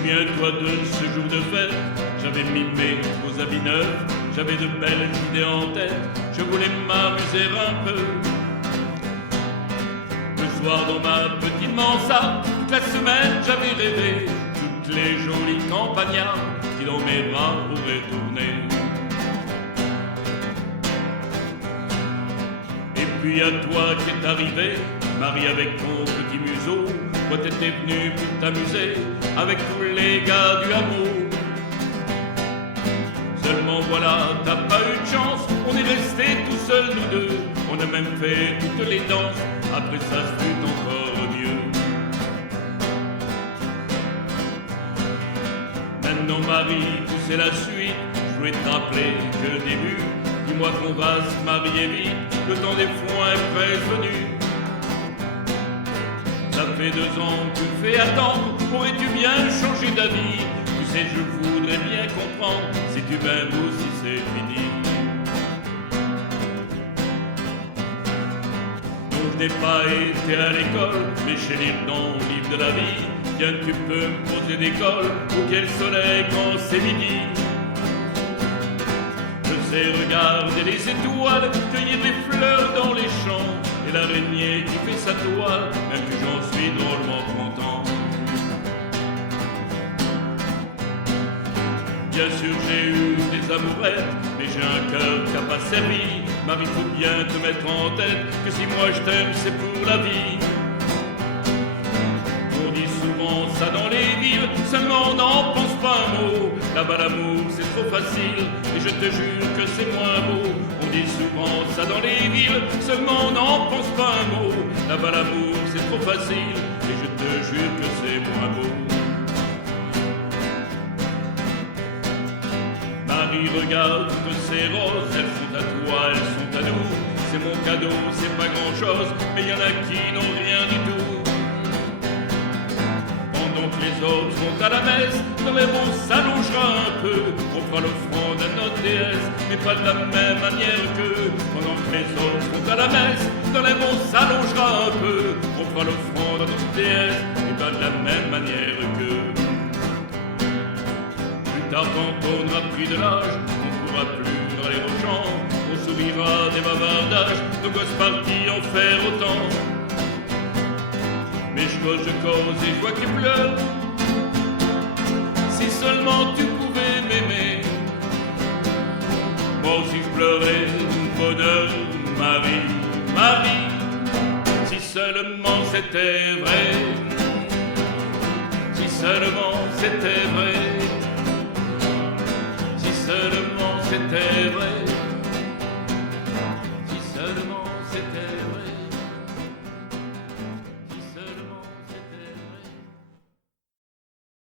Souviens-toi de ce jour de fête, j'avais mis mes beaux habits neufs, j'avais de belles idées en tête, je voulais m'amuser un peu. Le soir dans ma petite mansarde, toute la semaine j'avais rêvé, toutes les jolies campagnardes qui dans mes bras pourraient tourner. Et puis à toi qui est arrivé, Marie avec ton petit museau, toi t'étais venu pour t'amuser avec tous les gars du hameau. Seulement voilà, t'as pas eu de chance, on est restés tout seuls nous deux. On a même fait toutes les danses, après ça fut encore mieux. Maintenant Marie, tu sais la suite, je voulais te rappeler que le début, dis-moi qu'on va se marier vite, le temps des foins est prévenu. Ça fait 2 ans que tu fais attendre, pourrais-tu bien changer d'avis? Tu sais, je voudrais bien comprendre si tu m'aimes ou si c'est fini. Non, je n'ai pas été à l'école, mais j'ai lu dans le livre de la vie. Tiens, tu peux me poser des cols, ou quel soleil quand c'est midi. Je sais regarder les étoiles, cueillir des fleurs dans les champs, et l'araignée qui fait sa toile, même que j'en suis drôlement content. Bien sûr j'ai eu des amourettes, mais j'ai un cœur qui n'a pas servi. Marie, faut bien te mettre en tête que si moi je t'aime c'est pour la vie. On dit souvent ça dans les villes, seulement on n'en pense pas un mot. Là-bas l'amour c'est trop facile, et je te jure que c'est moins beau. On dit souvent ça dans les villes, seulement on n'en pense pas un mot. Là-bas l'amour c'est trop facile, et je te jure que c'est moins beau. Marie, regarde toutes ces roses, elles sont à toi, elles sont à nous. C'est mon cadeau, c'est pas grand-chose, mais y en a qui n'ont rien du tout. Pendant que les autres sont à la messe, dans les mots s'allongera un peu. On fera l'offrande à notre déesse, mais pas de la même manière qu'eux. Pendant que les autres sont à la messe, dans les mots s'allongera un peu. On fera l'offrande à notre déesse, mais pas de la même manière qu'eux. Plus tard, quand on aura pris de l'âge, on ne pourra plus aller au champ. On s'oubliera des bavardages, nos gosses partis en faire autant. Mais je cause et je vois qu'ils pleurent. Si seulement tu pouvais m'aimer, moi aussi je pleurais de bonheur, Marie, Marie. Si seulement c'était vrai, si seulement c'était vrai, si seulement c'était vrai.